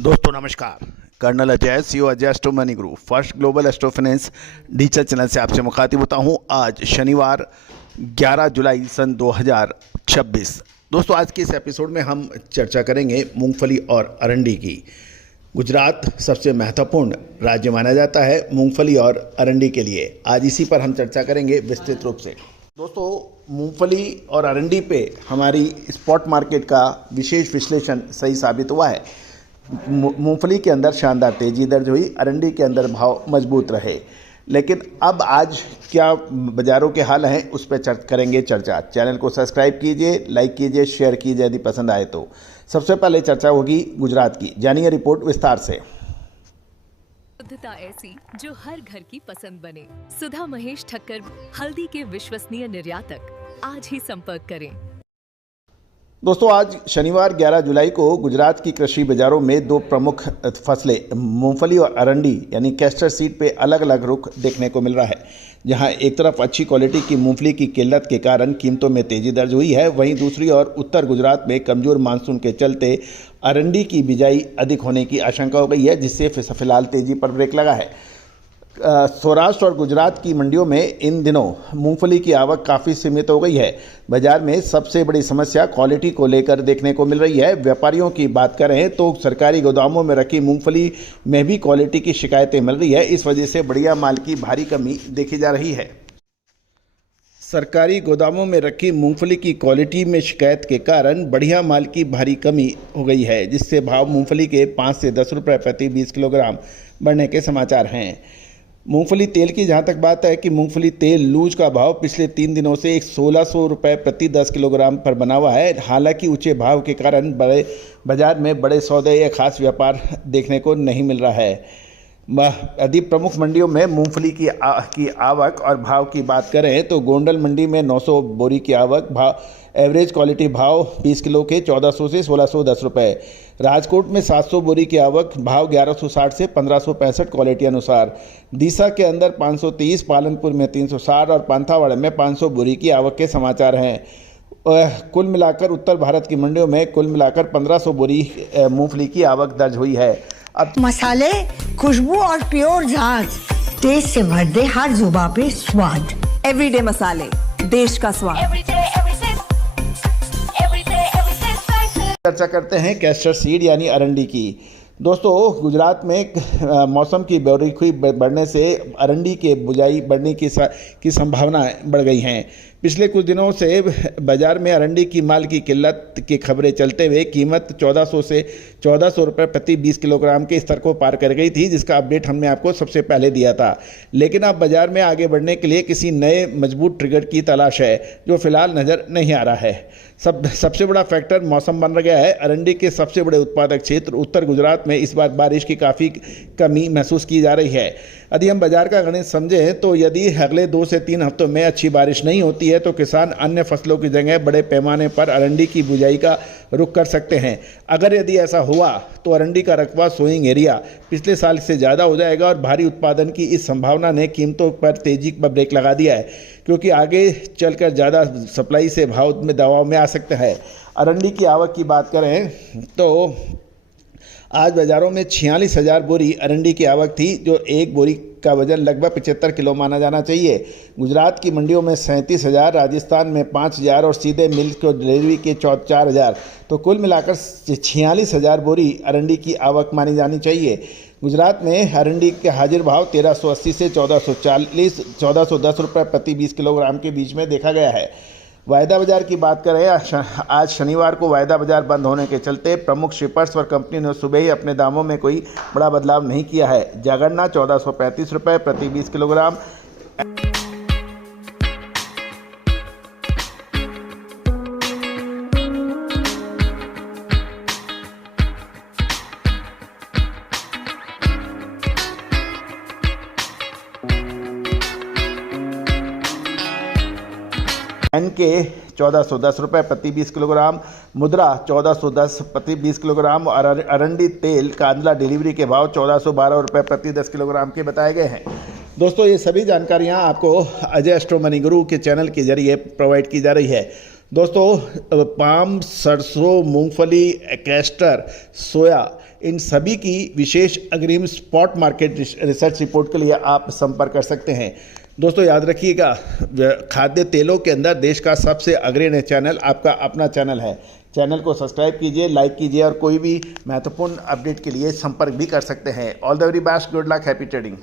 दोस्तों नमस्कार। Colonel Ajay CO Ajay astro money group first global astro finance digital channel से आपसे मुखातिब होता हूं। आज शनिवार 11 जुलाई सन 2026। दोस्तों आज के इस एपिसोड में हम चर्चा करेंगे मूंगफली और अरंडी की। गुजरात सबसे महत्वपूर्ण राज्य माना जाता है मूंगफली और अरंडी के लिए। आज इसी पर हम चर्चा करेंगे विस्तृत रूप से। दोस्तों मूंगफली और अरंडी पे हमारी स्पॉट मार्केट का विशेष विश्लेषण सही साबित हुआ है। मूंगफली के अंदर शानदार तेजी दर्ज हुई, अरंडी के अंदर भाव मजबूत रहे। लेकिन अब आज क्या बाज़ारों के हाल हैं उस पर करेंगे चर्चा। चैनल को सब्सक्राइब कीजिए, लाइक कीजिए, शेयर कीजिए यदि पसंद आए तो। सबसे पहले चर्चा होगी गुजरात की। जानिए रिपोर्ट विस्तार से। शुद्धता ऐसी जो हर घर की पसंद बने। सुधा महेश ठक्कर, हल्दी के विश्वसनीय निर्यातक। आज ही संपर्क करें। दोस्तों आज शनिवार 11 जुलाई को गुजरात की कृषि बाजारों में दो प्रमुख फसलें मूंगफली और अरंडी यानी कैस्टर सीड पे अलग अलग रुख देखने को मिल रहा है। जहां एक तरफ अच्छी क्वालिटी की मूंगफली की किल्लत के कारण कीमतों में तेजी दर्ज हुई है, वहीं दूसरी ओर उत्तर गुजरात में कमजोर मानसून के चलते अरंडी की बिजाई अधिक होने की आशंका हो गई है, जिससे फिलहाल तेजी पर ब्रेक लगा है। सौराष्ट्र और गुजरात की मंडियों में इन दिनों मूंगफली की आवक काफ़ी सीमित हो गई है। बाजार में सबसे बड़ी समस्या क्वालिटी को लेकर देखने को मिल रही है। व्यापारियों की बात करें तो सरकारी गोदामों में रखी मूंगफली में भी क्वालिटी की शिकायतें मिल रही है। इस वजह से बढ़िया माल की भारी कमी देखी जा रही है। सरकारी गोदामों में रखी मूंगफली की क्वालिटी में शिकायत के कारण बढ़िया माल की भारी कमी हो गई है, जिससे भाव मूंगफली के 5 से 10 रुपये प्रति 20 किलोग्राम बढ़ने के समाचार हैं। मूंगफली तेल की जहां तक बात है कि मूंगफली तेल लूज का भाव पिछले 3 दिनों से 1600 रुपये प्रति 10 किलोग्राम पर बना हुआ है। हालांकि ऊंचे भाव के कारण बड़े बाजार में बड़े सौदे या खास व्यापार देखने को नहीं मिल रहा है। यदि प्रमुख मंडियों में मूंगफली की आवक और भाव की बात करें तो गोंडल मंडी में 900 बोरी की आवक, भाव एवरेज क्वालिटी भाव 20 किलो के 1400 से 1610 रुपये। राजकोट में 700 बोरी की आवक, भाव 1160 से 1565 क्वालिटी अनुसार। दीसा के अंदर 530, पालनपुर में 360 और पंथावाड़ा में 500 बोरी की आवक के समाचार हैं। कुल मिलाकर उत्तर भारत की मंडियों में कुल मिलाकर 1500 बोरी मूंगफली की आवक दर्ज हुई है। अब मसाले, खुशबू और प्योर जांच, टेस्ट से भर दे हर जुबां पे स्वाद। एवरीडे मसाले, देश का स्वाद। चर्चा करते हैं कैस्टर सीड यानी अरंडी की। दोस्तों गुजरात में मौसम की बेरुखी बढ़ने से अरंडी के बुझाई बढ़ने की संभावनाएं बढ़ गई हैं। पिछले कुछ दिनों से बाजार में अरंडी की माल की किल्लत की खबरें चलते हुए कीमत 1400 से 1400 रुपये प्रति 20 किलोग्राम के स्तर को पार कर गई थी, जिसका अपडेट हमने आपको सबसे पहले दिया था। लेकिन अब बाजार में आगे बढ़ने के लिए किसी नए मजबूत ट्रिगर की तलाश है, जो फिलहाल नज़र नहीं आ रहा है। सबसे बड़ा फैक्टर मौसम बन गया है। अरंडी के सबसे बड़े उत्पादक क्षेत्र उत्तर गुजरात में इस बार बारिश की काफ़ी कमी महसूस की जा रही है। यदि हम बाजार का गणित समझें तो यदि अगले 2 से 3 हफ्तों में अच्छी बारिश नहीं होती है तो किसान अन्य फसलों की जगह बड़े पैमाने पर अरंडी की बुझाई का रुख कर सकते हैं। अगर यदि ऐसा हुआ तो अरंडी का रकबा सोइंग एरिया पिछले साल से ज़्यादा हो जाएगा और भारी उत्पादन की इस संभावना ने कीमतों पर तेजी पर ब्रेक लगा दिया है, क्योंकि आगे चलकर ज़्यादा सप्लाई से भाव में दबाव में आ सकता है। अरंडी की आवक की बात करें तो आज बाज़ारों में 46,000 बोरी अरंडी की आवक थी, जो एक बोरी का वजन लगभग 75 किलो माना जाना चाहिए। गुजरात की मंडियों में 37,000, राजस्थान में 5,000 और सीधे मिल को डिलीवरी के 4,000, तो कुल मिलाकर 46,000 बोरी अरंडी की आवक मानी जानी चाहिए। गुजरात में अरंडी के हाजिर भाव 1380 से 1410 रुपये प्रति 20 किलोग्राम के बीच में देखा गया है। वायदा बाजार की बात करें, आज शनिवार को वायदा बाजार बंद होने के चलते प्रमुख शिपर्स और कंपनी ने सुबह ही अपने दामों में कोई बड़ा बदलाव नहीं किया है। जागरना 1435 रुपये प्रति 20 किलोग्राम, NK 1410 रुपये प्रति 20 किलोग्राम, मुद्रा 1410 प्रति 20 किलोग्राम और अरंडी तेल कांदला डिलीवरी के भाव 1412 रुपये प्रति 10 किलोग्राम के बताए गए हैं। दोस्तों ये सभी जानकारियां आपको अजय एस्ट्रो मनी गुरु के चैनल के जरिए प्रोवाइड की जा रही है। दोस्तों पाम, सरसों, मूंगफली, कैस्टर, सोया, इन सभी की विशेष अग्रिम स्पॉट मार्केट रिसर्च रिपोर्ट के लिए आप संपर्क कर सकते हैं। दोस्तों याद रखिएगा, खाद्य तेलों के अंदर देश का सबसे अग्रणी चैनल आपका अपना चैनल है। चैनल को सब्सक्राइब कीजिए, लाइक कीजिए और कोई भी महत्वपूर्ण अपडेट के लिए संपर्क भी कर सकते हैं। All the very best, good luck, happy trading.